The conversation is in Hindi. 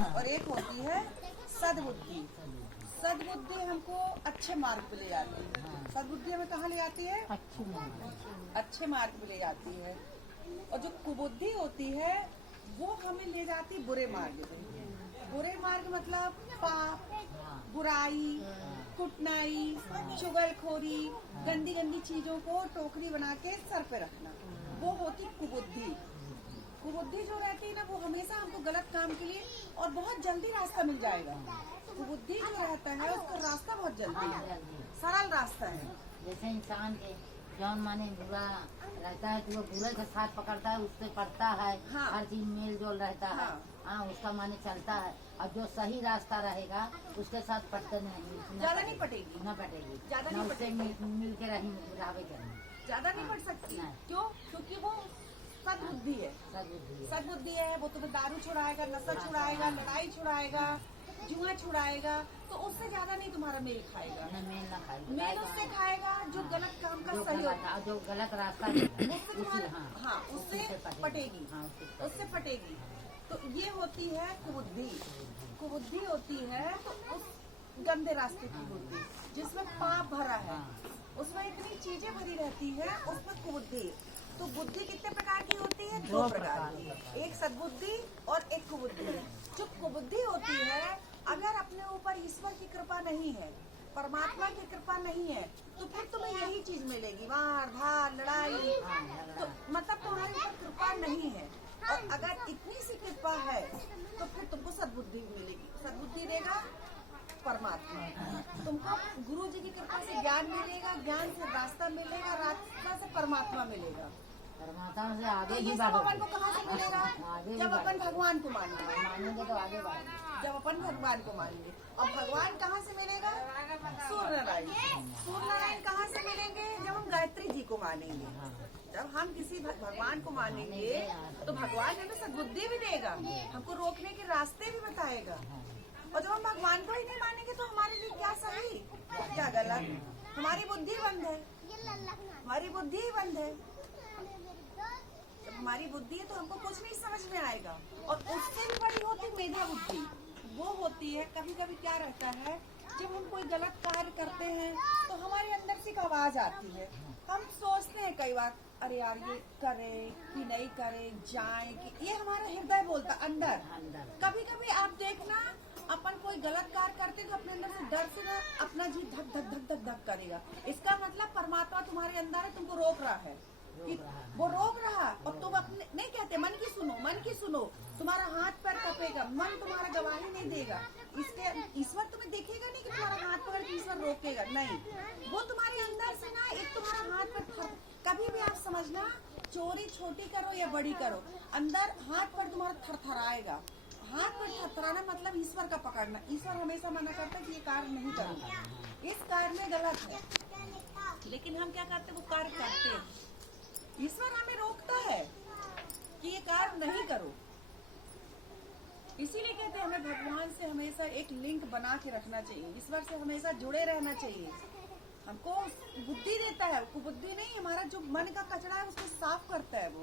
और एक होती है सद्बुद्धि। सद्बुद्धि हमको अच्छे मार्ग पे ले जाती है। सद्बुद्धि हमें कहाँ ले जाती है? अच्छे मार्ग पे ले जाती है। और जो कुबुद्धि होती है वो हमें ले जाती बुरे मार्ग पे। बुरे मार्ग मतलब पाप, बुराई, कुटनाई, चुगलखोरी, गंदी गंदी चीजों को टोकरी बना के सर पे रखना, वो होती कुबुद्धि। कुबुद्धि जो रहती है ना वो हमेशा हमको गलत काम के लिए और बहुत जल्दी रास्ता मिल जाएगा। कुबुद्धि जो रहता है उसका रास्ता बहुत जल्दी है, सरल रास्ता है। जैसे इंसान के जौन माने बुरा रहता है तो वो बुरे के साथ पकड़ता है, उससे पड़ता है। हाँ। हर चीज मेल जोल रहता है। हाँ, उसका माने चलता है। और जो सही रास्ता रहेगा उसके साथ पटते नहीं, ज्यादा नहीं पटेगी, न पटेगी, ज्यादा न नहीं उससे मिल के रही ज्यादा नहीं पट सकती। नहीं। क्यों? क्योंकि वो सद्बुद्धि है। सद्बुद्धि है, वो तुम्हें दारू छुड़ाएगा, नशा छुड़ाएगा, लड़ाई छुड़ाएगा, जुआ छुड़ाएगा, तो उससे ज्यादा नहीं तुम्हारा मेल खाएगा। मेल ना खाएगा, मेल उससे खाएगा जो गलत काम का सही होगा, जो गलत रास्ता उससे तुम्हारा हाँ उससे पटेगी, उससे पटेगी। तो ये होती है कुबुद्धि। कुबुद्धि होती है तो उस गंदे रास्ते की बुद्धि जिसमें पाप भरा है, उसमें इतनी चीजें भरी रहती है, उसमें कुबुद्धि। तो बुद्धि कितने प्रकार की होती है? 2 प्रकार की, एक सद्बुद्धि और एक कुबुद्धि। जो कुबुद्धि होती है, अगर अपने ऊपर ईश्वर की कृपा नहीं है, परमात्मा की कृपा नहीं है, तो फिर तुम्हें यही चीज मिलेगी, मार धार लड़ाई। तो मतलब तुम्हारे ऊपर कृपा नहीं है। और अगर इतनी सी कृपा है तो फिर तुमको सद्बुद्धि मिलेगी। सद्बुद्धि देगा परमात्मा, तुमको गुरु जी की कृपा से ज्ञान मिलेगा, ज्ञान से रास्ता मिलेगा, रास्ता से परमात्मा मिलेगा। परमात्मा से आगे तो ही ये सब अपन को कहाँ से मिलेगा? जब अपन भगवान को मानेंगे तो आगे बढ़ेंगे। जब अपन भगवान को मानेंगे। और भगवान कहाँ से मिलेगा? सूर्य नारायण। सूर्य नारायण कहाँ से मिलेंगे? जब हम गायत्री जी को मानेंगे। जब हम किसी भगवान को मानेंगे तो भगवान हमें सद्बुद्धि भी देगा, हमको रोकने के रास्ते भी बताएगा। और जब हम भगवान को ही नहीं मानेंगे तो हमारे लिए क्या सही क्या गलत, हमारी बुद्धि बंद है, हमारी बुद्धि ही बंद है। जब हमारी बुद्धि है तो हमको कुछ नहीं समझ में आएगा। और उससे भी बड़ी होती मेधा बुद्धि। वो होती है, कभी कभी क्या रहता है, जब हम कोई गलत कार्य करते हैं तो हमारे अंदर से एक आवाज आती है। हम सोचते हैं कई बार, अरे यार ये करे कि नहीं करे, जाए कि, ये हमारा हृदय बोलता अंदर। कभी कभी आप देखना, अपन कोई गलत कार्य करते तो अपने अंदर से डर से ना अपना जी धक धक धक धक धक करेगा। इसका मतलब परमात्मा तुम्हारे अंदर है, तुमको रोक रहा है कि वो रोक रहा। और तुम अपने नहीं कहते मन की सुनो, मन की सुनो, तुम्हारा हाथ पैर कपेगा, मन तुम्हारा गवाही नहीं देगा। इसके ईश्वर तुम्हें देखेगा नहीं कि तुम्हारा हाथ पकड़ के ईश्वर रोकेगा, नहीं, वो तुम्हारे अंदर से ना एक तुम्हारा हाथ पैर। कभी भी आप समझना, चोरी छोटी करो या बड़ी करो, अंदर हाथ पर तुम्हारा थरथराएगा। हाथ पर थरथराना मतलब ईश्वर का पकड़ना। ईश्वर हमेशा मना करता है कि ये कार्य नहीं करो, इस कार्य में गलत है, लेकिन हम क्या करते, वो कार्य करते हैं। ईश्वर हमें रोकता है कि ये कार्य नहीं करो। इसीलिए कहते हैं हमें भगवान से हमेशा एक लिंक बना के रखना चाहिए, ईश्वर से हमेशा जुड़े रहना चाहिए। हमको बुद्धि देता है, कुबुद्धि नहीं, हमारा जो मन का कचरा है उसको साफ करता है वो।